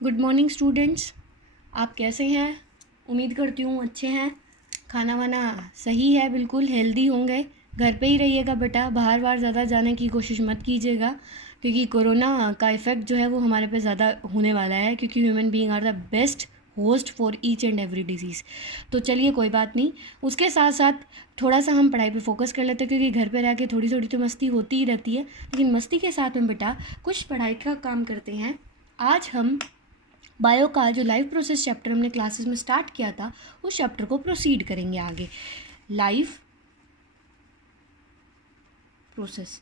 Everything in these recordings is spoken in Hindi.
Good morning students. आप कैसे हैं? उम्मीद करती हूँ अच्छे हैं। खाना वाना सही है, बिल्कुल हेल्दी होंगे। घर पे ही रहिएगा बेटा, बाहर बाहर ज़्यादा जाने की कोशिश मत कीजिएगा, क्योंकि कोरोना का इफ़ेक्ट जो है वो हमारे पे ज़्यादा होने वाला है, क्योंकि human being are the best host for each and every disease. तो चलिए कोई बात नहीं, उसके साथ साथ थोड़ा सा हम पढ़ाई पे फोकस कर लेते हैं, क्योंकि घर पे रह के थोड़ी थोड़ी तो मस्ती होती ही रहती है, लेकिन मस्ती के साथ में बेटा कुछ पढ़ाई का काम करते हैं। आज हम बायो का जो लाइफ प्रोसेस चैप्टर हमने क्लासेस में स्टार्ट किया था, उस चैप्टर को प्रोसीड करेंगे आगे। Life process.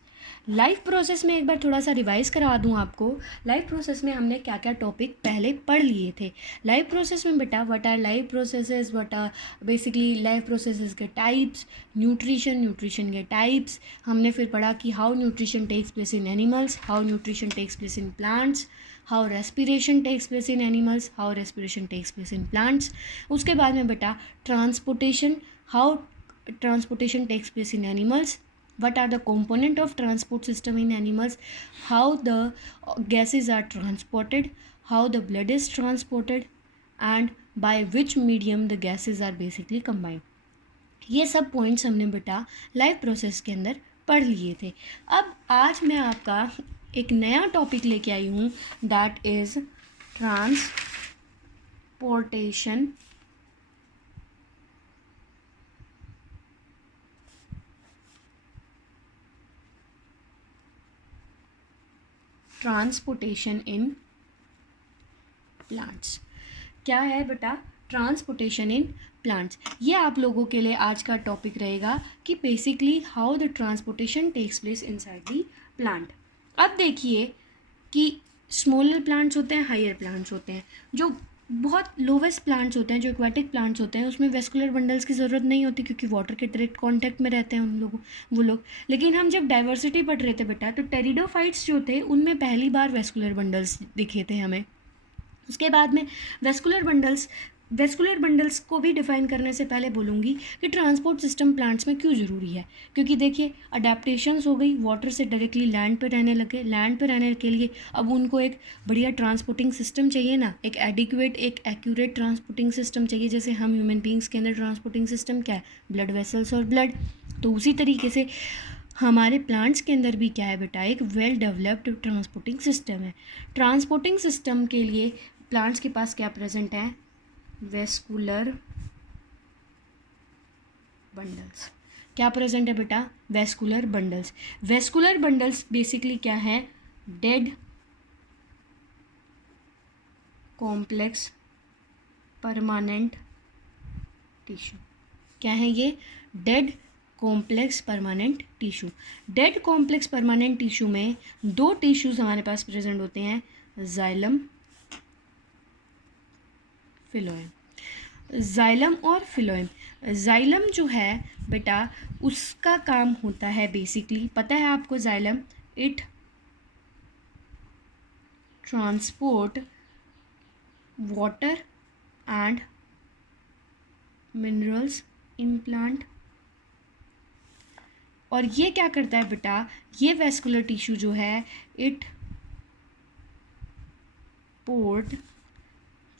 लाइफ प्रोसेस में एक बार थोड़ा सा रिवाइज करवा दूं आपको। लाइफ प्रोसेस में हमने क्या क्या टॉपिक पहले पढ़ लिए थे। लाइफ प्रोसेस में बेटा what are life processes, what are basically life processes के टाइप्स, न्यूट्रिशन के टाइप्स। हमने फिर पढ़ा कि how nutrition takes place in animals, how nutrition takes place in plants, how respiration takes place in animals, how respiration takes place in plants. उसके बाद में बेटा transportation, how transportation takes place in animals, what are the component of transport system in animals, how the gases are transported, how the blood is transported, and by which medium the gases are basically combined। ये सब पॉइंट्स हमने बेटा लाइफ प्रोसेस के अंदर पढ़ लिए थे। अब आज मैं आपका एक नया टॉपिक लेके आई हूँ, that is transportation in plants. क्या है बेटा ट्रांसपोर्टेशन इन प्लांट्स? ये आप लोगों के लिए आज का टॉपिक रहेगा कि basically how the transportation takes place inside the plant. अब देखिए कि स्मॉलर प्लांट्स होते हैं, हायर प्लांट्स होते हैं। जो बहुत लोवेस्ट प्लांट्स होते हैं, जो एक्वाटिक प्लांट्स होते हैं, उसमें वेस्कुलर बंडल्स की ज़रूरत नहीं होती, क्योंकि वाटर के डायरेक्ट कांटेक्ट में रहते हैं वो लोग। लेकिन हम जब डाइवर्सिटी पढ़ रहे थे बेटा, तो टेरिडोफाइट्स जो थे उनमें पहली बार वेस्कुलर बंडल्स दिखे थे हमें। उसके बाद में वेस्कुलर बंडल्स को भी डिफाइन करने से पहले बोलूँगी कि ट्रांसपोर्ट सिस्टम प्लांट्स में क्यों ज़रूरी है। क्योंकि देखिए अडेप्टेशंस हो गई, वाटर से डायरेक्टली लैंड पे रहने लगे। लैंड पे रहने के लिए अब उनको एक बढ़िया ट्रांसपोर्टिंग सिस्टम चाहिए ना, एक एडिक्वेट, एक एक्यूरेट ट्रांसपोर्टिंग सिस्टम चाहिए। जैसे हम ह्यूमन बींग्स के अंदर ट्रांसपोर्टिंग सिस्टम क्या है, ब्लड वेसल्स और ब्लड। तो उसी तरीके से हमारे प्लांट्स के अंदर भी क्या है बेटा, एक वेल डेवलप्ड ट्रांसपोर्टिंग सिस्टम है। ट्रांसपोर्टिंग सिस्टम के लिए प्लांट्स के पास क्या प्रेजेंट है, वेस्कुलर बंडल्स। क्या प्रेजेंट है बेटा, vascular bundles. Vascular bundles basically क्या है, डेड कॉम्प्लेक्स परमानेंट टिश्यू। क्या है ये, dead complex permanent tissue. Dead complex permanent tissue में दो टिश्यूज हमारे पास प्रेजेंट होते हैं, जाइलम, फिलोएम। जाइलम और फिलोएम। जाइलम जो है बेटा, उसका काम होता है बेसिकली, पता है आपको, xylem it transport water and minerals in plant. और ये क्या करता है बेटा, ये वेस्कुलर टिश्यू जो है, it port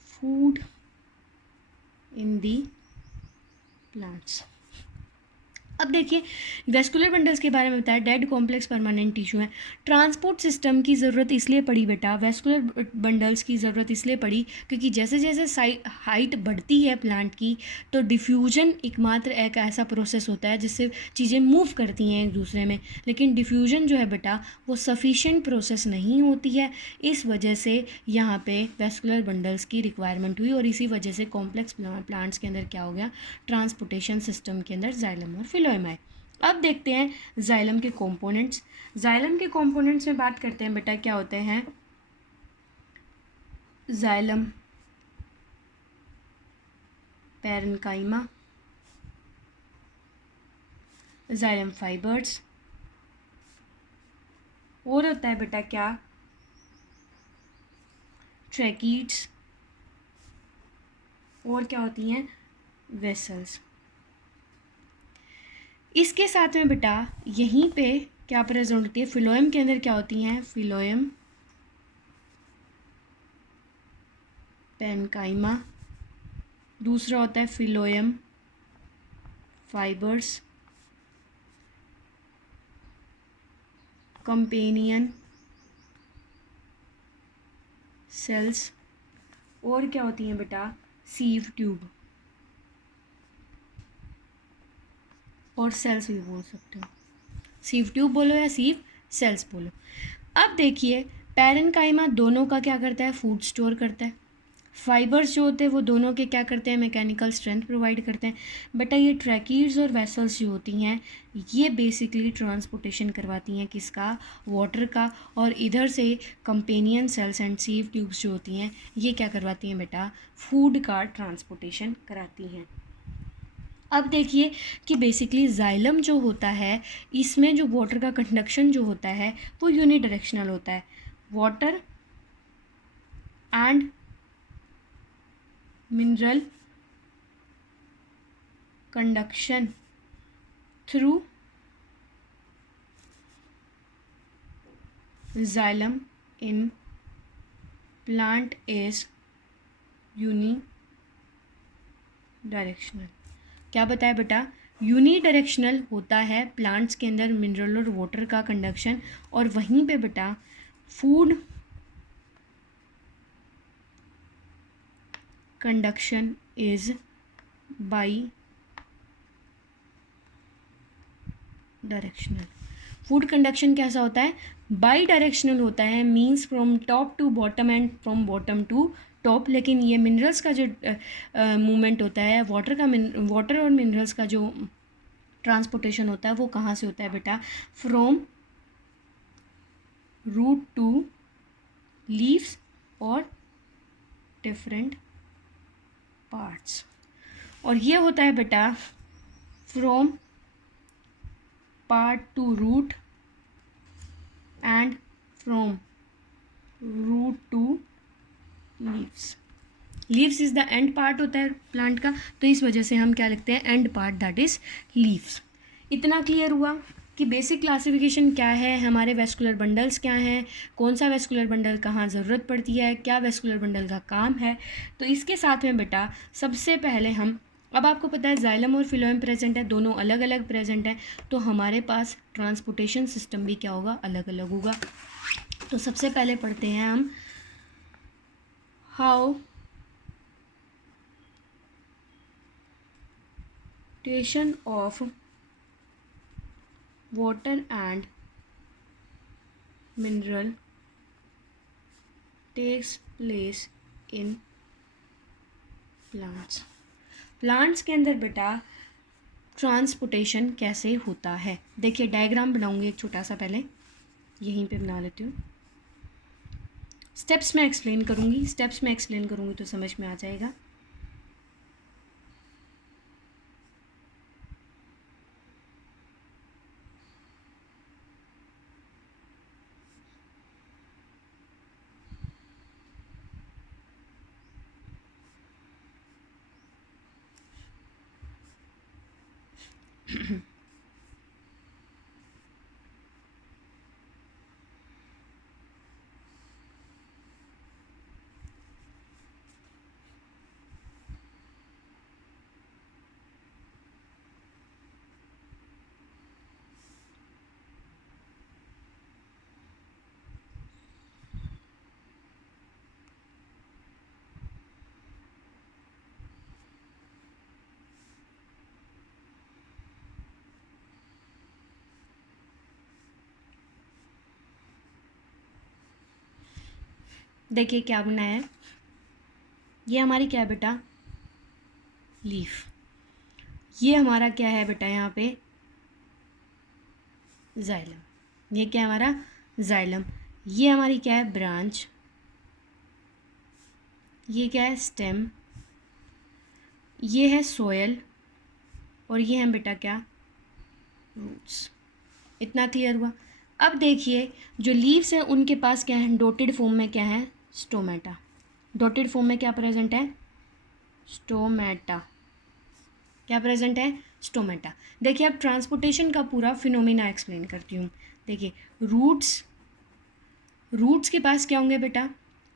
food in the plants. अब देखिए वेस्कुलर बंडल्स के बारे में बताया, डेड कॉम्प्लेक्स परमानेंट टिश्यू है। ट्रांसपोर्ट सिस्टम की ज़रूरत इसलिए पड़ी बेटा, वेस्कुलर बंडल्स की ज़रूरत इसलिए पड़ी क्योंकि जैसे जैसे हाइट बढ़ती है प्लांट की, तो डिफ्यूजन एकमात्र एक ऐसा प्रोसेस होता है जिससे चीज़ें मूव करती हैं एक दूसरे में। लेकिन डिफ्यूजन जो है बेटा, वो सफिशेंट प्रोसेस नहीं होती है। इस वजह से यहाँ पे वेस्कुलर बंडल्स की रिक्वायरमेंट हुई, और इसी वजह से कॉम्प्लेक्स प्लांट्स के अंदर क्या हो गया, ट्रांसपोर्टेशन सिस्टम के अंदर जाइलम और फिलोएम आए। अब देखते हैं जाइलम के कंपोनेंट्स। जाइलम के कंपोनेंट्स में बात करते हैं बेटा, क्या होते हैं, जाइलम पैरेन्काइमा, जाइलम फाइबर्स, और होता है बेटा क्या, ट्रैकीड्स, और क्या होती हैं, वेसल्स। इसके साथ में बेटा यहीं पे क्या प्रेजेंट होती है, फिलोएम के अंदर क्या होती हैं, फिलोएम पैरेन्काइमा, दूसरा होता है फिलोएम, फाइबर्स, कंपेनियन सेल्स, और क्या होती हैं बेटा, सीव ट्यूब, और सेल्स भी बोल सकते हो, सीव ट्यूब बोलो या सीव सेल्स बोलो। अब देखिए पैरेन्काइमा दोनों का क्या करता है, फूड स्टोर करता है। फाइबर्स जो होते हैं वो दोनों के क्या करते हैं, मैकेनिकल स्ट्रेंथ प्रोवाइड करते हैं। बेटा ये ट्रैकीड्स और वेसल्स जो होती हैं ये बेसिकली ट्रांसपोर्टेशन करवाती हैं किसका, वाटर का, और इधर से companion cells and sieve tubes जो होती हैं ये क्या करवाती हैं बेटा, फूड का ट्रांसपोर्टेशन कराती हैं। अब देखिए कि बेसिकली जाइलम जो होता है इसमें जो वाटर का कंडक्शन जो होता है वो यूनिडायरेक्शनल होता है। Water and mineral conduction through xylem in plant is unidirectional. क्या बताया बेटा, यूनिडायरेक्शनल होता है प्लांट्स के अंदर मिनरल और वाटर का कंडक्शन, और वहीं पे बेटा food conduction is bidirectional. Food conduction कैसा होता है, बाई डायरेक्शनल होता है, means from top to bottom and from bottom to top. लेकिन ये मिनरल्स का जो मूवमेंट होता है, वाटर और मिनरल्स का जो ट्रांसपोर्टेशन होता है वो कहाँ से होता है बेटा, फ्रॉम रूट टू लीव्स और डिफरेंट पार्ट्स। और ये होता है बेटा from part to root and from root to leaves. Leaves is the end part होता है प्लांट का, तो इस वजह से हम क्या लिखते हैं, and part, that is leaves. इतना क्लियर हुआ कि बेसिक क्लासिफिकेशन क्या है, हमारे वेस्कुलर बंडल्स क्या हैं, कौन सा वेस्कुलर बंडल कहाँ ज़रूरत पड़ती है, क्या वेस्कुलर बंडल का काम है। तो इसके साथ में बेटा सबसे पहले हम, अब आपको पता है जाइलम और फिलोएम प्रेजेंट है, दोनों अलग अलग प्रेजेंट है, तो हमारे पास ट्रांसपोर्टेशन सिस्टम भी क्या होगा, अलग अलग होगा। तो सबसे पहले पढ़ते हैं हम हाउ टेशन of water and mineral takes place in plants. Plants के अंदर बेटा ट्रांसपोर्टेशन कैसे होता है, देखिए डायग्राम बनाऊंगी एक छोटा सा, पहले यहीं पे बना लेती हूँ। स्टेप्स में एक्सप्लेन करूँगी तो समझ में आ जाएगा। देखिए क्या बनाया है, ये हमारी क्या है बेटा, लीफ। ये हमारा क्या है बेटा, यहाँ पे जाइलम। ये क्या है हमारा, जाइलम। ये हमारी क्या है, ब्रांच। ये क्या है, स्टेम। ये है सोयल, और ये है बेटा क्या, रूट्स। इतना क्लियर हुआ। अब देखिए जो लीव्स हैं उनके पास क्या है, डॉटेड फॉर्म में क्या है, स्टोमेटा। डॉटेड फॉर्म में क्या प्रेजेंट है, स्टोमेटा। क्या प्रेजेंट है, स्टोमेटा। देखिए अब ट्रांसपोर्टेशन का पूरा फिनोमिना एक्सप्लेन करती हूँ। देखिए रूट्स के पास क्या होंगे बेटा,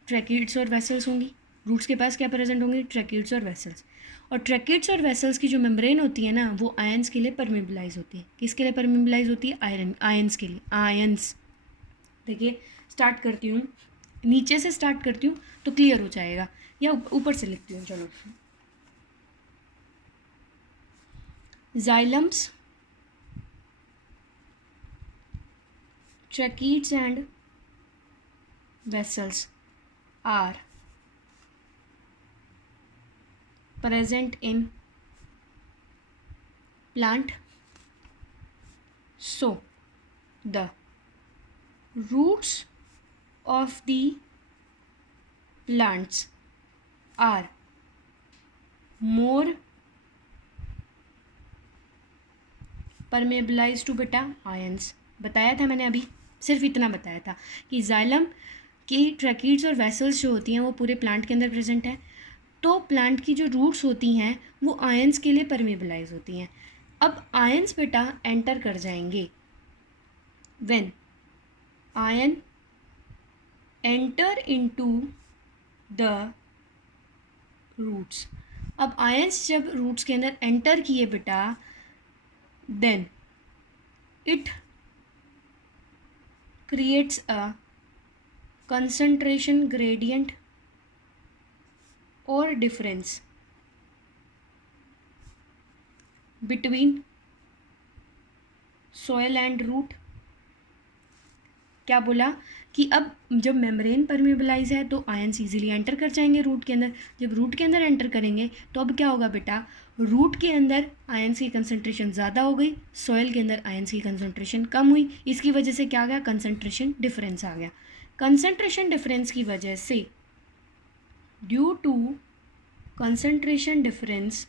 ट्रैकिड्स और वेसल्स होंगी। रूट्स के पास क्या प्रेजेंट होंगे, ट्रैकिड्स और वेसल्स। और ट्रैकिड्स और वेसल्स की जो मेम्ब्रेन होती है ना, वो आयंस के लिए परमेबलाइज होती है। किसके लिए परमेबलाइज होती है, आयंस के लिए, आयंस। देखिए स्टार्ट करती हूँ, नीचे से स्टार्ट करती हूँ तो क्लियर हो जाएगा, या ऊपर से लिखती हूँ, चलो। जाइलम्स, tracheids and vessels are present in plant. So the roots of the plants are more permeabilized to beta ions। बताया था मैंने अभी, सिर्फ इतना बताया था कि जाइलम की ट्रैकिड्स और वेसल्स जो होती हैं वो पूरे प्लांट के अंदर प्रेजेंट है। तो प्लांट की जो रूट्स होती हैं वो आयंस के लिए परमेबलाइज होती हैं। अब आयंस बेटा एंटर कर जाएंगे, when ion enter into the roots. अब आयंस जब रूट्स के अंदर एंटर किए बेटा, then it creates a concentration gradient or difference between soil and root। क्या बोला कि अब जब मेम्ब्रेन परमेबलाइज है तो आयंस इजीली एंटर कर जाएंगे रूट के अंदर। जब रूट के अंदर एंटर करेंगे तो अब क्या होगा बेटा, रूट के अंदर आयंस की कंसंट्रेशन ज़्यादा हो गई, सॉइल के अंदर आयंस की कंसंट्रेशन कम हुई। इसकी वजह से क्या आ गया, कंसंट्रेशन डिफरेंस आ गया। कंसंट्रेशन डिफरेंस की वजह से, due to concentration difference,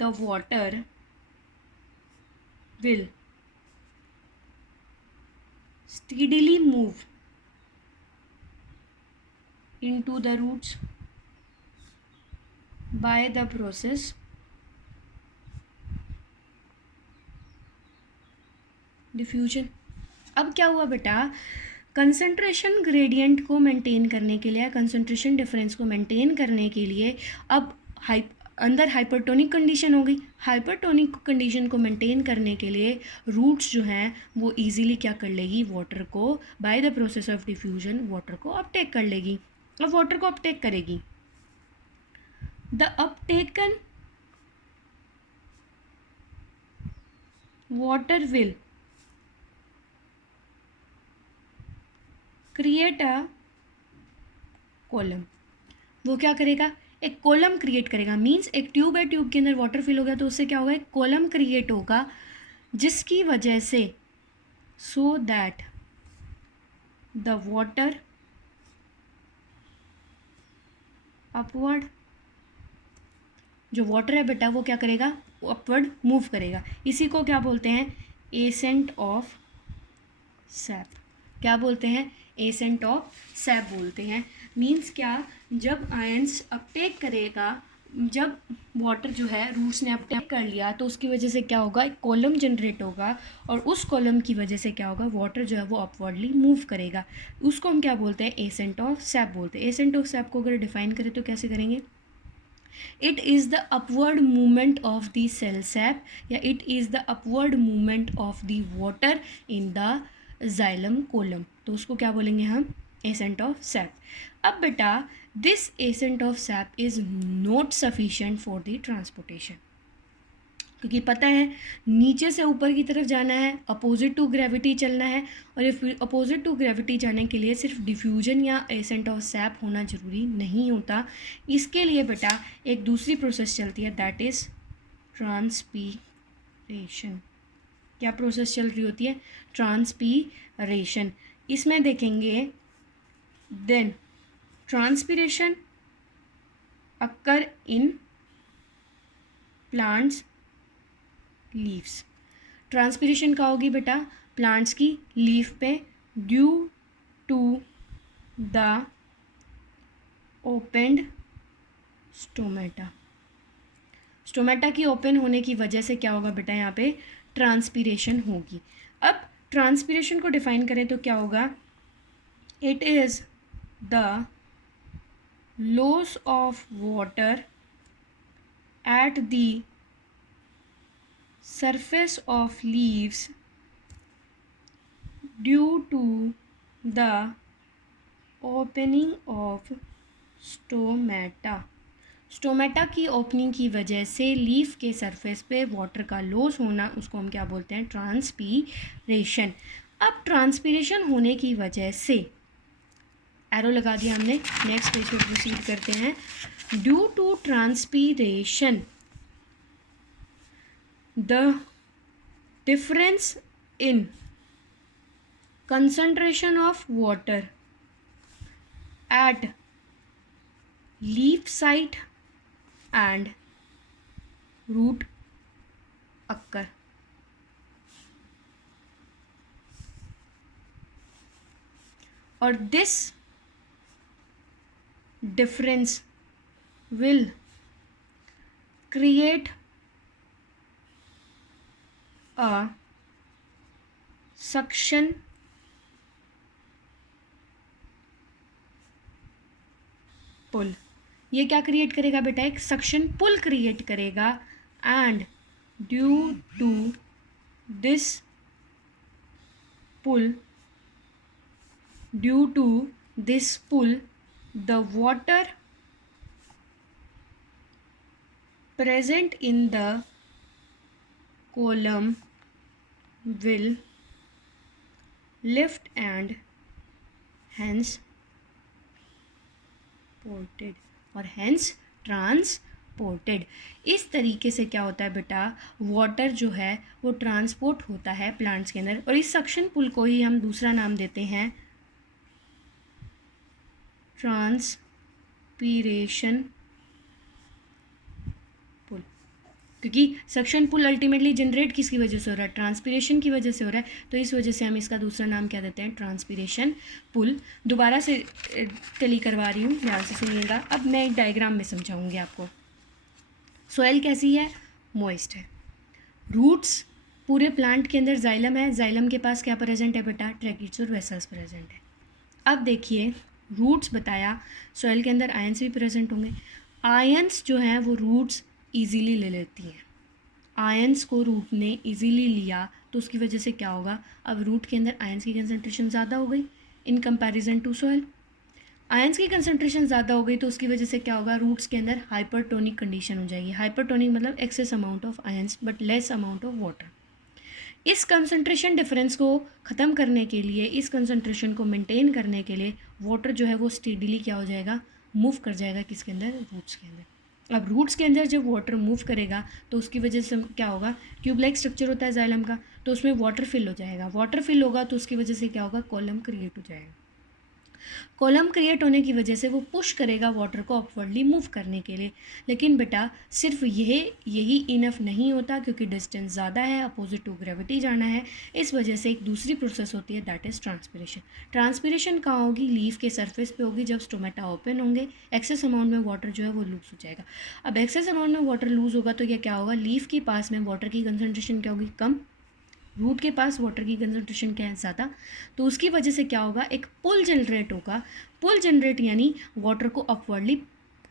the water will steadily move into the roots by the process diffusion. अब क्या हुआ बेटा, कंसंट्रेशन ग्रेडियंट को मेंटेन करने के लिए, कंसंट्रेशन डिफरेंस को मेंटेन करने के लिए अब अंदर हाइपरटोनिक कंडीशन हो गई। हाइपरटोनिक कंडीशन को मेंटेन करने के लिए रूट्स जो हैं वो इजीली क्या कर लेगी, वाटर को by the process of diffusion water को अपटेक कर लेगी। अब वाटर को अपटेक करेगी, the uptaken water will create a column. वो क्या करेगा, एक कॉलम क्रिएट करेगा। मींस एक ट्यूब है, ट्यूब के अंदर वाटर फिल हो गया तो उससे क्या होगा, एक कॉलम क्रिएट होगा, जिसकी वजह से so that the water upward, जो वाटर है बेटा वो क्या करेगा, वो अपवर्ड मूव करेगा। इसी को क्या बोलते हैं, एसेंट ऑफ सैप। क्या बोलते हैं, एसेंट ऑफ सैप बोलते हैं। मींस क्या, जब आयंस अपटेक करेगा, जब वाटर जो है रूट्स ने अपटेक कर लिया तो उसकी वजह से क्या होगा, एक कॉलम जनरेट होगा, और उस कॉलम की वजह से क्या होगा, वाटर जो है वो अपवर्डली मूव करेगा। उसको हम क्या बोलते हैं, एसेंट ऑफ सैप बोलते हैं। एसेंट ऑफ सैप को अगर डिफाइन करें तो कैसे करेंगे, it is the upward movement of the cell sap, या it is the upward movement of the water in the xylem column। तो उसको क्या बोलेंगे हम, एसेंट ऑफ सैप। अब बेटा this ascent of SAP is not sufficient for the transportation, क्योंकि पता है नीचे से ऊपर की तरफ जाना है, अपोजिट टू ग्रेविटी चलना है, और ये अपोजिट टू ग्रेविटी जाने के लिए सिर्फ डिफ्यूजन या एसेंट ऑफ सैप होना ज़रूरी नहीं होता। इसके लिए बेटा एक दूसरी प्रोसेस चलती है, दैट इज़ ट्रांसपीरेशन। क्या प्रोसेस चल रही होती है, ट्रांसपीरेशन। इसमें देखेंगे, then transpiration occur in plants leaves. Transpiration का होगी बेटा प्लांट्स की लीफ पे, due to the opened stomata. Stomata की ओपन होने की वजह से क्या होगा बेटा, यहाँ पे ट्रांसपीरेशन होगी। अब ट्रांसपीरेशन को डिफाइन करें तो क्या होगा, it is the loss of water at the surface of leaves due to the opening of stomata. Stomata की ओपनिंग की वजह से लीफ के सरफेस पे वाटर का लॉस होना, उसको हम क्या बोलते हैं? ट्रांसपीरेशन। अब ट्रांसपीरेशन होने की वजह से एरो लगा दिया हमने, नेक्स्ट पेज पे प्रोसीड करते हैं। Due to transpiration the difference in concentration of water at leaf site and root occur। और this difference will create a suction pull. ये क्या क्रिएट करेगा बेटा? एक सक्शन पुल क्रिएट करेगा। And due to this pull the water present in the column will lift and hence ported और hence ट्रांसपोर्टेड। इस तरीके से क्या होता है बेटा? वाटर जो है वो ट्रांसपोर्ट होता है प्लांट्स के अंदर, और इस सक्शन पुल को ही हम दूसरा नाम देते हैं ट्रांसपीरेशन पुल। क्योंकि सक्शन पुल अल्टीमेटली जनरेट किसकी वजह से हो रहा है? ट्रांसपीरेशन की वजह से हो रहा है, तो इस वजह से हम इसका दूसरा नाम क्या देते हैं? Transpiration pull. दोबारा से टैली करवा रही हूँ, ध्यान से सुनिएगा। अब मैं एक डायग्राम में समझाऊंगी आपको। सॉइल कैसी है? मॉइस्ट है। रूट्स, पूरे प्लांट के अंदर जाइलम है, जाइलम के पास क्या प्रेजेंट है बेटा? ट्रैकिड्स और वेसल्स प्रेजेंट है। अब देखिए, रूट्स बताया, सॉइल के अंदर आयंस भी प्रेजेंट होंगे। आयंस जो हैं वो रूट्स ईजीली ले लेती हैं। आयंस को रूट ने ईजीली लिया तो उसकी वजह से क्या होगा? अब रूट के अंदर आयंस की कंसंट्रेशन ज़्यादा हो गई in comparison to soil. Ions की कंसंट्रेशन ज़्यादा हो गई तो उसकी वजह से क्या होगा? रूट्स के अंदर हाइपरटोनिक कंडीशन हो जाएगी। हाइपरटोनिक मतलब excess amount of ions but less amount of water. इस कंसंट्रेशन डिफरेंस को ख़त्म करने के लिए, इस कंसंट्रेशन को मेंटेन करने के लिए वाटर जो है वो स्टेडीली क्या हो जाएगा? मूव कर जाएगा किसके अंदर? रूट्स के अंदर। अब रूट्स के अंदर जब वाटर मूव करेगा तो उसकी वजह से क्या होगा? ट्यूब लाइक स्ट्रक्चर होता है जाइलम का, तो उसमें वाटर फिल हो जाएगा। वाटर फिल होगा तो उसकी वजह से क्या होगा? कॉलम क्रिएट हो जाएगा। कॉलम क्रिएट होने की वजह से वो पुश करेगा वाटर को अपवर्डली मूव करने के लिए। लेकिन बेटा सिर्फ यही इनफ नहीं होता, क्योंकि डिस्टेंस ज़्यादा है, अपोजिट टू ग्रेविटी जाना है। इस वजह से एक दूसरी प्रोसेस होती है, दैट इज़ ट्रांसपीरेशन। ट्रांसपीरेशन कहाँ होगी? लीफ के सरफेस पे होगी। जब स्टोमेटा ओपन होंगे, एक्सेस अमाउंट में वाटर जो है वो लूज हो जाएगा। अब एक्सेस अमाउंट में वाटर लूज होगा तो ये क्या होगा? लीफ के पास में वाटर की कंसनट्रेशन क्या होगी? कम। रूट के पास वाटर की कंसंट्रेशन क्या है? ज़्यादा। तो उसकी वजह से क्या होगा? एक पुल जनरेट होगा। पुल जनरेट यानी वाटर को अपवर्डली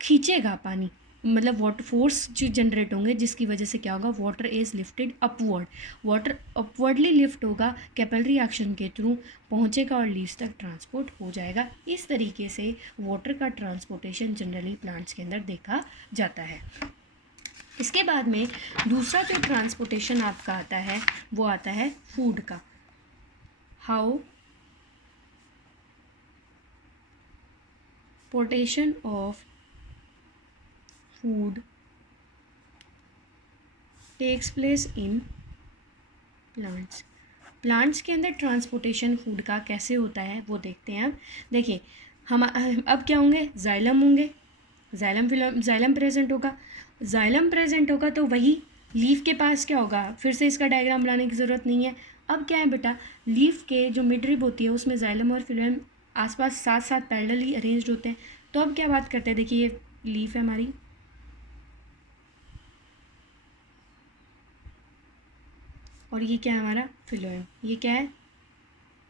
खींचेगा पानी, मतलब वाटर फोर्स जो जनरेट होंगे, जिसकी वजह से क्या होगा? Water is lifted upward. Water upwardly lift होगा, कैपिलरी एक्शन के थ्रू पहुंचेगा और लीव्स तक ट्रांसपोर्ट हो जाएगा। इस तरीके से वाटर का ट्रांसपोर्टेशन जनरली प्लांट्स के अंदर देखा जाता है। इसके बाद में दूसरा जो ट्रांसपोर्टेशन आपका आता है वो आता है फूड का। How portation of food takes place in plants. Plants के अंदर ट्रांसपोर्टेशन फूड का कैसे होता है वो देखते हैं। अब देखिए, हम अब क्या होंगे? जाइलम होंगे, जाइलम प्रेजेंट होगा। जाइलम प्रेजेंट होगा तो वही लीफ के पास क्या होगा? फिर से इसका डायग्राम बनाने की ज़रूरत नहीं है। अब क्या है बेटा? लीफ के जो मिड रिब होती है उसमें जाइलम और फिलोएम आसपास साथ साथ पैरेलली अरेंज्ड होते हैं। तो अब क्या बात करते हैं? देखिए, ये लीफ है हमारी, और ये क्या है हमारा? फिलोएम। ये क्या है?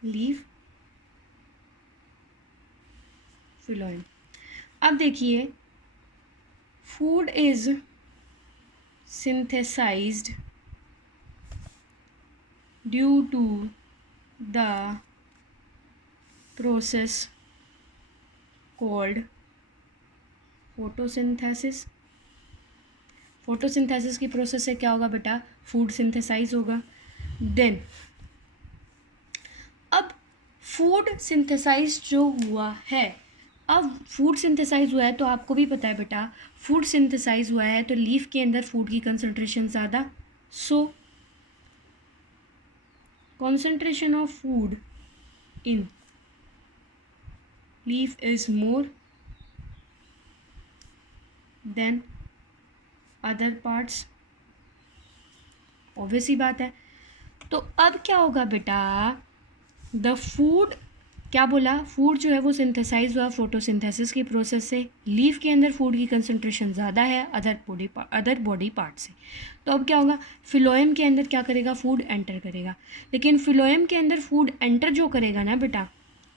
Leaf, phloem. अब देखिए, food is synthesized due to the process called photosynthesis. Photosynthesis की प्रोसेस से क्या होगा बेटा, फूड सिंथेसाइज होगा. देन अब फूड सिंथेसाइज जो हुआ है, अब फूड सिंथेसाइज हुआ है तो आपको भी पता है बेटा, फूड सिंथेसाइज हुआ है तो लीफ के अंदर फूड की कंसंट्रेशन ज़्यादा, सो concentration of food in leaf is more than other parts. Obvious ही बात है. तो अब क्या होगा बेटा, द फूड, क्या बोला, फूड जो है वो सिंथेसाइज हुआ फोटोसिंथेसिस की प्रोसेस से, लीफ के अंदर फूड की कंसंट्रेशन ज़्यादा है अदर बॉडी पार्ट से. तो अब क्या होगा, फिलोएम के अंदर क्या करेगा, फूड एंटर करेगा. लेकिन फिलोएम के अंदर फूड एंटर जो करेगा ना बेटा,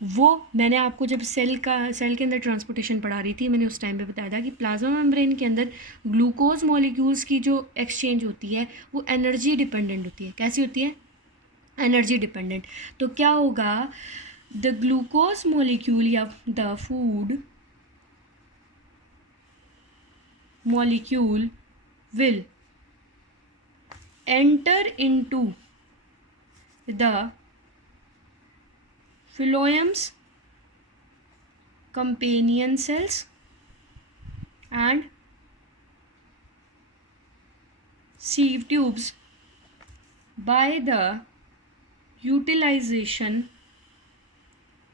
वो मैंने आपको जब सेल के अंदर ट्रांसपोर्टेशन पढ़ा रही थी, मैंने उस टाइम पे बताया था कि प्लाज्मा मेम्ब्रेन के अंदर ग्लूकोज मॉलिक्यूल्स की जो एक्सचेंज होती है वो एनर्जी डिपेंडेंट होती है. कैसी होती है, एनर्जी डिपेंडेंट. तो क्या होगा, द ग्लूकोज मॉलिक्यूल या the food molecule will enter into the phloem's companion cells and sieve tubes by the utilization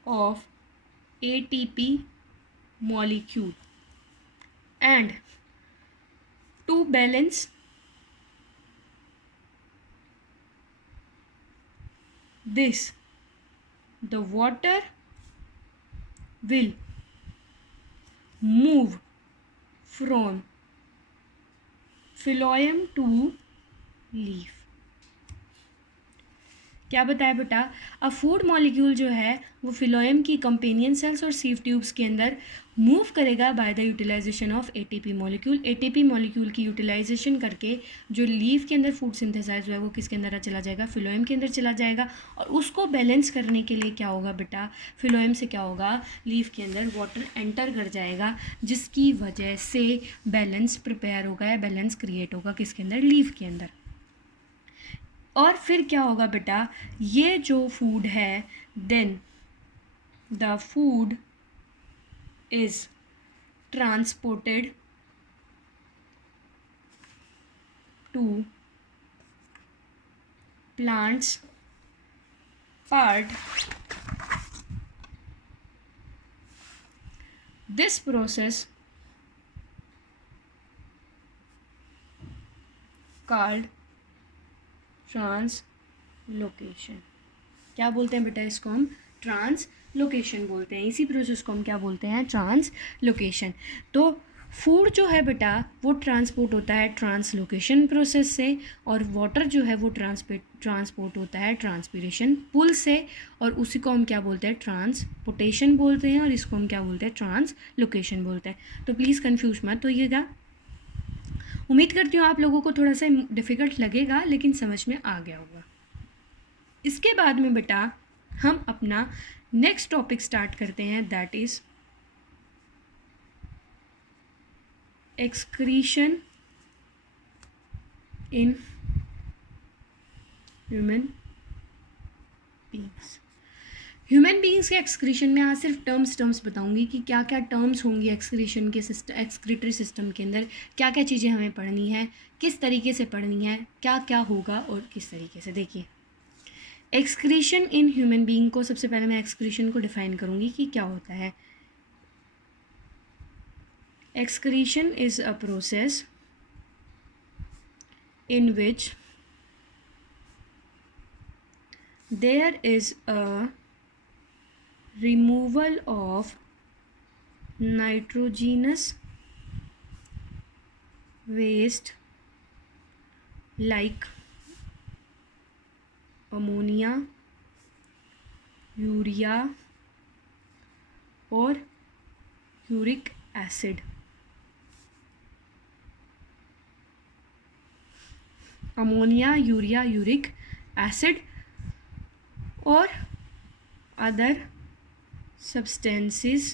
of ATP molecule. And to balance this, the water will move from phloem to leaf. क्या बताया बेटा, अब फूड मॉलिक्यूल जो है वो फिलोएम की कंपेनियन सेल्स और सीव ट्यूब्स के अंदर मूव करेगा by the utilization of ATP molecule. ATP molecule की यूटिलाइजेशन करके जो लीफ के अंदर फूड सिंथेसाइज हुआ है वो किसके अंदर चला जाएगा, फिलोएम के अंदर चला जाएगा. और उसको बैलेंस करने के लिए क्या होगा बेटा, फिलोएम से क्या होगा, लीफ के अंदर वाटर एंटर कर जाएगा, जिसकी वजह से बैलेंस प्रिपेयर होगा या बैलेंस क्रिएट होगा किसके अंदर, लीफ के अंदर. और फिर क्या होगा बेटा, ये जो फूड है, then the food is transported to plants part. This process called translocation. क्या बोलते हैं बेटा, इसको हम ट्रांसलोकेशन बोलते हैं. इसी प्रोसेस को हम क्या बोलते हैं, ट्रांसलोकेशन. तो फूड जो है बेटा वो ट्रांसपोर्ट होता है ट्रांसलोकेशन प्रोसेस से, और वाटर जो है वो ट्रांसपोर्ट होता है ट्रांसपीरेशन पुल से, और उसी को हम क्या बोलते हैं, ट्रांसपोर्टेशन बोलते हैं, और इसको हम क्या बोलते हैं, ट्रांसलोकेशन बोलते हैं. तो प्लीज़ कन्फ्यूज मत होइएगा. उम्मीद करती हूँ आप लोगों को थोड़ा सा डिफ़िकल्ट लगेगा लेकिन समझ में आ गया होगा. इसके बाद में बेटा हम अपना नेक्स्ट टॉपिक स्टार्ट करते हैं, that is excretion in human beings. Human beings के एक्सक्रीशन में आज सिर्फ टर्म्स बताऊंगी कि क्या क्या टर्म्स होंगी एक्सक्रीशन के एक्सक्रीटरी सिस्टम के अंदर, क्या क्या चीज़ें हमें पढ़नी है, किस तरीके से पढ़नी है, क्या क्या होगा और किस तरीके से. देखिए, एक्सक्रीशन इन ह्यूमन बींग को सबसे पहले मैं एक्सक्रीशन को डिफाइन करूंगी कि क्या होता है. Excretion is a process in which there is a removal of nitrogenous waste like ammonia, urea और uric acid, ammonia, urea, uric acid और other substances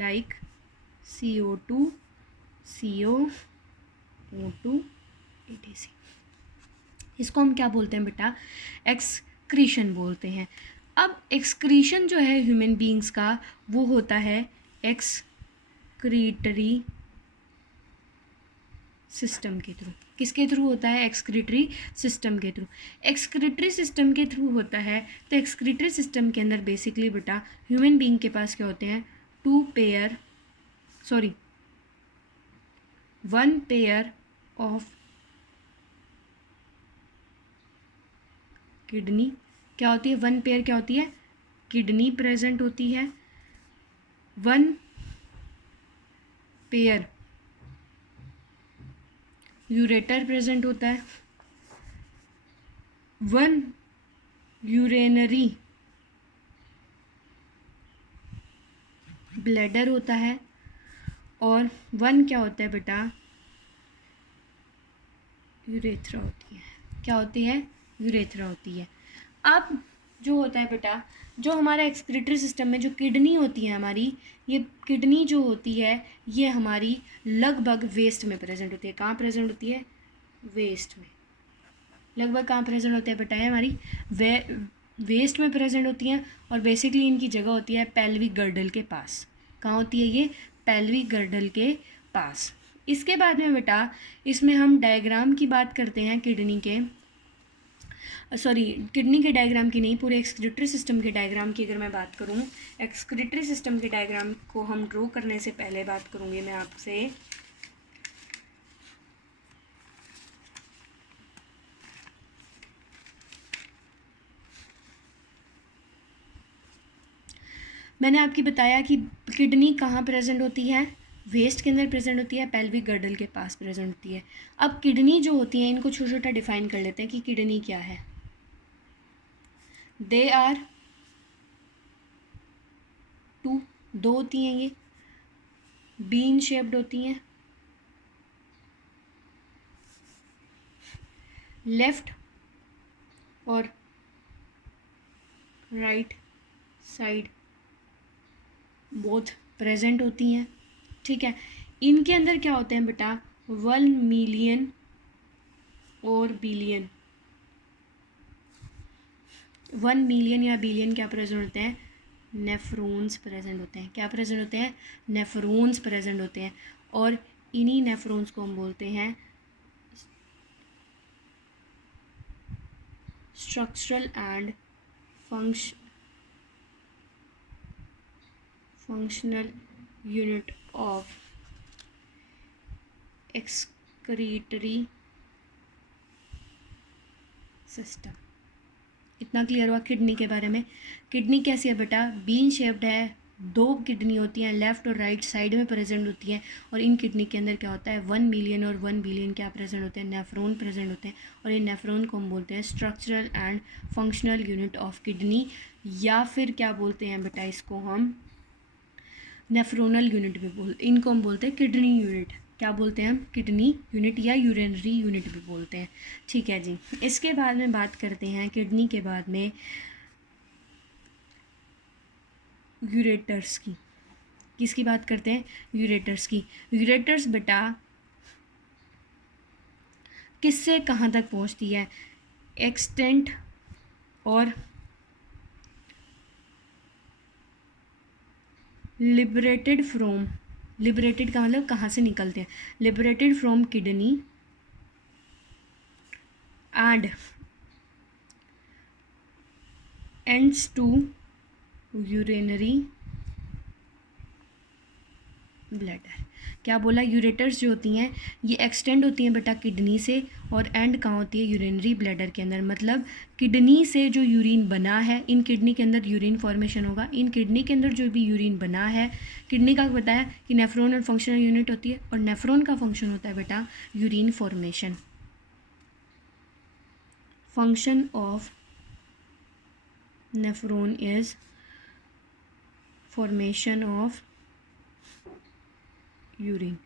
like CO2, CO, O2, etc. इसको हम क्या बोलते हैं बेटा? एक्सक्रीशन बोलते हैं। अब एक्सक्रीशन जो है ह्यूमन बींग्स का वो होता है एक्सक्रीटरी सिस्टम के थ्रू। किसके थ्रू होता है? एक्सक्रीटरी सिस्टम के थ्रू। एक्सक्रीटरी सिस्टम के थ्रू होता है। तो एक्सक्रीटरी सिस्टम के अंदर बेसिकली बेटा ह्यूमन बीइंग के पास क्या होते हैं? वन पेयर ऑफ किडनी क्या होती है? वन पेयर क्या होती है? किडनी प्रेजेंट होती है। वन पेयर यूरेटर प्रेजेंट होता है। वन यूरेनरी ब्लैडर होता है और वन क्या होता है बेटा? यूरेथ्रा होती है। क्या होती है? यूरेथ्रा होती है। अब जो होता है बेटा, जो हमारा एक्सक्रीटरी सिस्टम में जो किडनी होती है हमारी, ये किडनी जो होती है ये हमारी लगभग वेस्ट में प्रेजेंट होती है। कहाँ प्रेजेंट होती है? वेस्ट में। लगभग कहाँ प्रेजेंट होते हैं बेटा? है हमारी वेस्ट में प्रेजेंट होती हैं और बेसिकली इनकी जगह होती है पेल्विक गर्डल के पास। कहाँ होती है ये? पेल्विक गर्डल के पास। इसके बाद में बेटा इसमें हम डायग्राम की बात करते हैं किडनी के, किडनी के डायग्राम की नहीं, पूरे एक्सक्रीटरी सिस्टम के डायग्राम की अगर मैं बात करूँ, एक्सक्रीटरी सिस्टम के डायग्राम को हम ड्रॉ करने से पहले बात करूँगी मैं आपसे मैंने आपकी बताया कि किडनी कहाँ प्रेजेंट होती है? वेस्ट के अंदर प्रेजेंट होती है, पेल्विक गर्डल के पास प्रेजेंट होती है। अब किडनी जो होती है इनको छोटा छोटा डिफाइन कर लेते हैं कि किडनी क्या है। दे आर दो होती हैं, ये बीन शेप्ड होती हैं। लेफ्ट और राइट साइड बोथ प्रेजेंट होती हैं। ठीक है, इनके अंदर क्या होते हैं बेटा? 1 मिलियन और बिलियन, 1 मिलियन या बिलियन क्या प्रेजेंट होते हैं? नेफ्रॉन्स प्रेजेंट होते हैं। क्या प्रेजेंट होते हैं? नेफ्रॉन्स प्रेजेंट होते हैं। और इन्हीं नेफ्रॉन्स को हम बोलते हैं structural and functional unit of excretory system. इतना क्लियर हुआ किडनी के बारे में। किडनी कैसी है बेटा? बीन शेप्ड है, 2 किडनी होती हैं, लेफ्ट और राइट साइड में प्रेजेंट होती हैं। और इन किडनी के अंदर क्या होता है? 1 मिलियन और 1 बिलियन क्या प्रेजेंट होते हैं? नेफ्रॉन प्रेजेंट होते हैं। और इन नेफ्रॉन को हम बोलते हैं structural and functional unit of kidney, या फिर क्या बोलते हैं बेटा इसको? हम नेफ्रोनल यूनिट भी इनको हम बोलते हैं किडनी यूनिट। क्या बोलते हैं हम? किडनी यूनिट या यूरिनरी यूनिट भी बोलते हैं। ठीक है जी। इसके बाद में बात करते हैं किडनी के बाद में यूरेटर्स की। किसकी बात करते हैं? यूरेटर्स की। यूरेटर्स बेटा किससे कहाँ तक पहुँचती है? एक्सटेंट और लिबरेटेड फ्रॉम, लिबरेटेड का मतलब कहाँ से निकलते हैं? Liberated from kidney and ends to urinary bladder. क्या बोला? यूरेटर्स जो होती हैं ये एक्सटेंड होती हैं बेटा किडनी से और एंड कहाँ होती है? यूरिनरी ब्लैडर के अंदर। मतलब किडनी से जो यूरिन बना है, इन किडनी के अंदर यूरिन फॉर्मेशन होगा। इन किडनी के अंदर जो भी यूरिन बना है, किडनी का बताया कि नेफ्रॉन और फंक्शनल यूनिट होती है, और नेफ्रॉन का फंक्शन होता है बेटा urine formation. Function of nephron is formation of urine.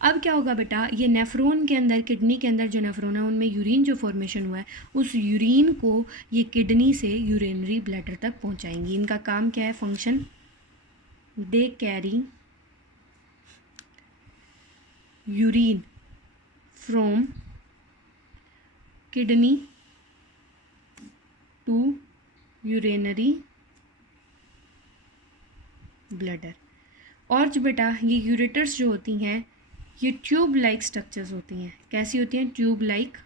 अब क्या होगा बेटा, ये नेफ्रॉन के अंदर, किडनी के अंदर जो नेफ्रॉन है उनमें यूरिन जो फॉर्मेशन हुआ है, उस यूरिन को ये किडनी से यूरिनरी ब्लैडर तक पहुंचाएंगी। इनका काम क्या है, function, they carry urine from kidney to urinary bladder. और जो बेटा ये यूरेटर्स जो होती हैं, ये ट्यूब लाइक स्ट्रक्चर्स होती हैं। कैसी होती हैं, ट्यूब लाइक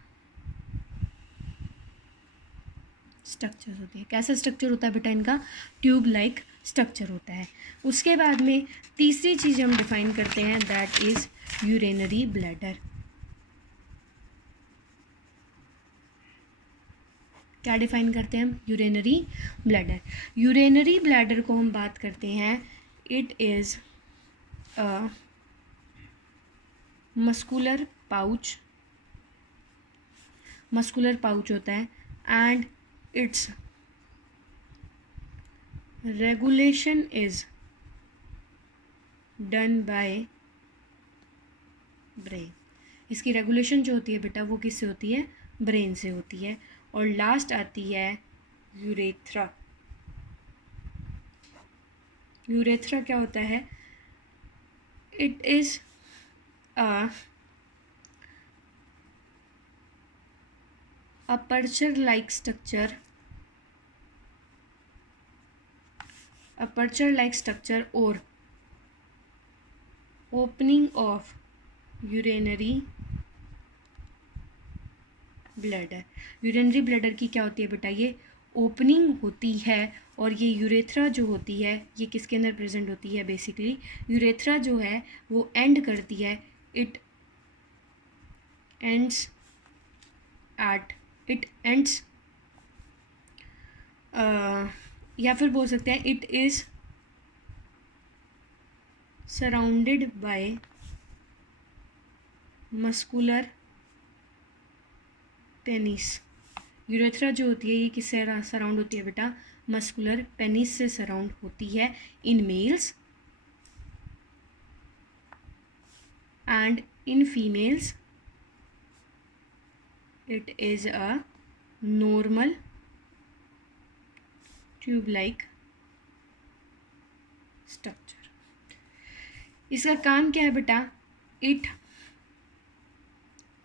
स्ट्रक्चर्स होती है। कैसा स्ट्रक्चर होता है बेटा इनका, ट्यूब लाइक स्ट्रक्चर होता है। उसके बाद में तीसरी चीज़ हम डिफाइन करते हैं, दैट इज़ यूरिनरी ब्लैडर। क्या डिफाइन करते हैं हम, यूरिनरी ब्लैडर। यूरिनरी ब्लैडर को हम बात करते हैं, it is a muscular pouch होता है, and it's regulation is done by brain. इसकी रेगुलेशन जो होती है बेटा वो किससे होती है, ब्रेन से होती है। और लास्ट आती है यूरेथ्रा। यूरेथ्रा क्या होता है, it is aperture like structure or opening of urinary bladder। Urinary bladder की क्या होती है बेटा, ये ओपनिंग होती है। और ये यूरेथ्रा जो होती है ये किसके अंदर प्रेजेंट होती है, बेसिकली यूरेथ्रा जो है वो एंड करती है, इट एंड्स या फिर बोल सकते हैं it is surrounded by muscular penis. Urethra जो होती है ये किससे सराउंड होती है बेटा, मस्कुलर पेनिस से सराउंड होती है in males, and in females it is a normal tube like structure। इसका काम क्या है बेटा, it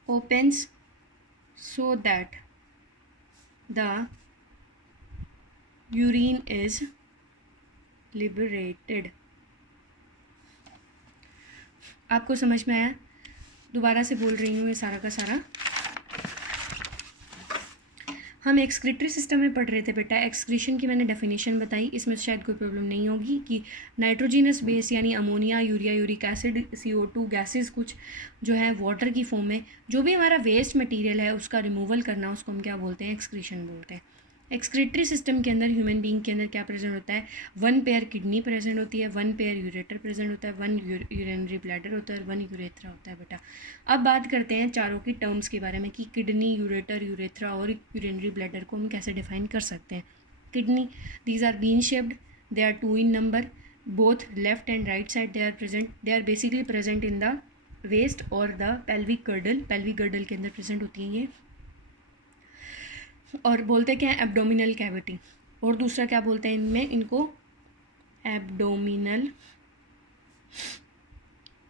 opens so that the urine is liberated। आपको समझ में आया, दोबारा से बोल रही हूँ ये सारा का सारा। हम एक्सक्रीटरी सिस्टम में पढ़ रहे थे बेटा, एक्सक्रीशन की मैंने डेफिनेशन बताई, इसमें शायद कोई प्रॉब्लम नहीं होगी, कि नाइट्रोजिनस बेस यानी ammonia, urea, uric acid, CO2 gases कुछ जो है वाटर की फॉर्म में, जो भी हमारा वेस्ट मटेरियल है उसका रिमूवल करना, उसको हम क्या बोलते हैं, एक्सक्रीशन बोलते हैं। एक्सक्रीटरी सिस्टम के अंदर ह्यूमन बीइंग के अंदर क्या प्रेजेंट होता है, 1 पेयर किडनी प्रेजेंट होती है, 1 पेयर यूरेटर प्रेजेंट होता है, 1 यूरिनरी ब्लैडर होता है और 1 यूरेथ्रा होता है बेटा। अब बात करते हैं चारों की टर्म्स के बारे में, कि किडनी, यूरेटर, यूरेथ्रा और यूरिनरी ब्लैडर को हम कैसे डिफाइन कर सकते हैं। Kidney, these are bean shaped, they are 2 in number, both left and right side they are basically present in the waist और द पेल्विक गर्डल के अंदर प्रेजेंट होती हैं ये, और बोलते क्या है, एब्डोमिनल कैविटी। और दूसरा क्या बोलते हैं इनमें, इनको एब्डोमिनल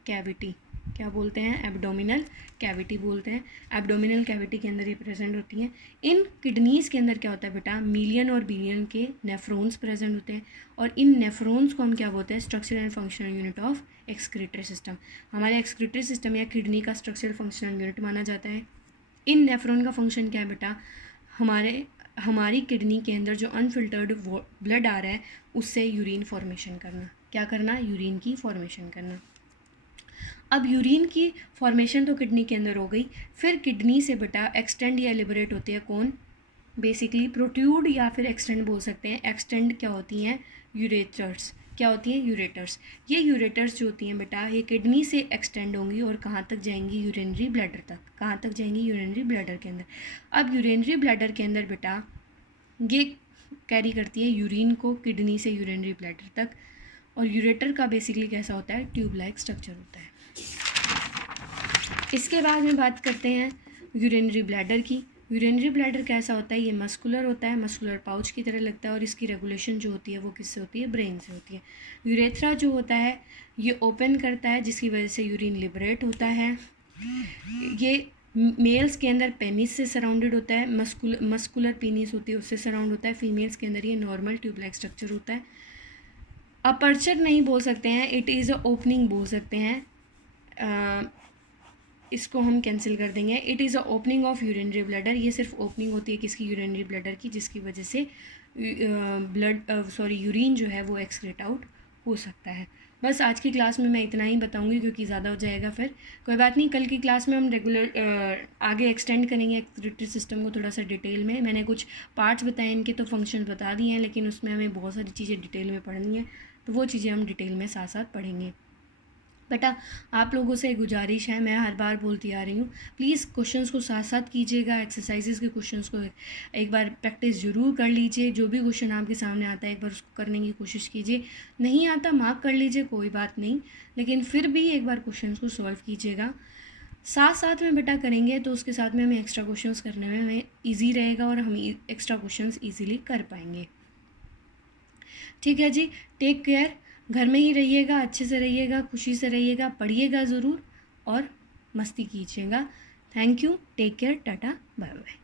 कैविटी, क्या बोलते हैं, एब्डोमिनल कैविटी बोलते हैं। एब्डोमिनल कैविटी के अंदर ये प्रेजेंट होती हैं। इन किडनीज़ के अंदर क्या होता है बेटा, मिलियन और बिलियन के नेफ्रॉन्स प्रेजेंट होते हैं, और इन नेफ्रॉन्स को हम क्या बोलते हैं, structural and functional unit of excretory system. हमारे एक्सक्रीटरी सिस्टम या किडनी का स्ट्रक्चरल फंक्शनल यूनिट माना जाता है। इन नेफ्रॉन का फंक्शन क्या है बेटा, हमारी किडनी के अंदर जो अनफिल्टर्ड ब्लड आ रहा है उससे यूरिन फॉर्मेशन करना। क्या करना, यूरिन की फॉर्मेशन करना। अब यूरिन की फॉर्मेशन तो किडनी के अंदर हो गई, फिर किडनी से बेटा एक्सटेंड या लिबरेट होते हैं कौन, बेसिकली प्रोट्यूड या फिर एक्सटेंड बोल सकते हैं। एक्सटेंड क्या होती हैं, यूरेटर्स। क्या होती हैं, यूरेटर्स। ये यूरेटर्स जो होती हैं बेटा ये किडनी से एक्सटेंड होंगी और कहाँ तक जाएंगी, यूरिनरी ब्लैडर तक। कहाँ तक जाएंगी, यूरिनरी ब्लैडर के अंदर। अब यूरिनरी ब्लैडर के अंदर बेटा ये कैरी करती है यूरिन को किडनी से यूरिनरी ब्लैडर तक, और यूरेटर का बेसिकली कैसा होता है, ट्यूब लाइक स्ट्रक्चर होता है। इसके बाद में बात करते हैं यूरिनरी ब्लैडर की। यूरिनरी ब्लैडर कैसा होता है, ये मस्कुलर होता है, मस्कुलर पाउच की तरह लगता है और इसकी रेगुलेशन जो होती है वो किससे होती है, ब्रेन से होती है। यूरेथ्रा जो होता है ये ओपन करता है जिसकी वजह से यूरिन लिबरेट होता है। ये मेल्स के अंदर पेनिस से सराउंडेड होता है, मस्कुलर पेनिस होती है उससे सराउंड होता है। फीमेल्स के अंदर ये नॉर्मल ट्यूब लाइक स्ट्रक्चर होता है। अपर्चर नहीं बोल सकते हैं, इट इज़ अ ओपनिंग बोल सकते हैं। इसको हम कैंसिल कर देंगे। It is a opening of urinary bladder, ये सिर्फ ओपनिंग होती है किसकी, यूरिनरी ब्लैडर की, जिसकी वजह से यूरिन जो है वो एक्सक्रीट आउट हो सकता है। बस आज की क्लास में मैं इतना ही बताऊंगी क्योंकि ज़्यादा हो जाएगा फिर। कोई बात नहीं, कल की क्लास में हम आगे एक्सटेंड करेंगे एक्सक्रीटरी सिस्टम को थोड़ा सा डिटेल में। मैंने कुछ पार्ट्स बताए इनके, तो फंक्शन बता दिए हैं, लेकिन उसमें हमें बहुत सारी चीज़ें डिटेल में पढ़नी है, तो वो चीज़ें हम डिटेल में साथ साथ पढ़ेंगे। बेटा आप लोगों से गुजारिश है, मैं हर बार बोलती आ रही हूँ, प्लीज़ क्वेश्चंस को साथ साथ कीजिएगा, एक्सरसाइजेस के क्वेश्चंस को एक बार प्रैक्टिस ज़रूर कर लीजिए। जो भी क्वेश्चन आपके सामने आता है एक बार उसको करने की कोशिश कीजिए। नहीं आता मार्क कर लीजिए, कोई बात नहीं, लेकिन फिर भी एक बार क्वेश्चंस को सॉल्व कीजिएगा। साथ साथ में बेटा करेंगे तो उसके साथ में हमें एक्स्ट्रा क्वेश्चंस करने में हमें ईजी रहेगा और हम एक्स्ट्रा क्वेश्चंस ईजीली कर पाएंगे। ठीक है जी, टेक केयर, घर में ही रहिएगा, अच्छे से रहिएगा, खुशी से रहिएगा, पढ़िएगा ज़रूर और मस्ती कीजिएगा। Thank you, take care, tata, bye bye.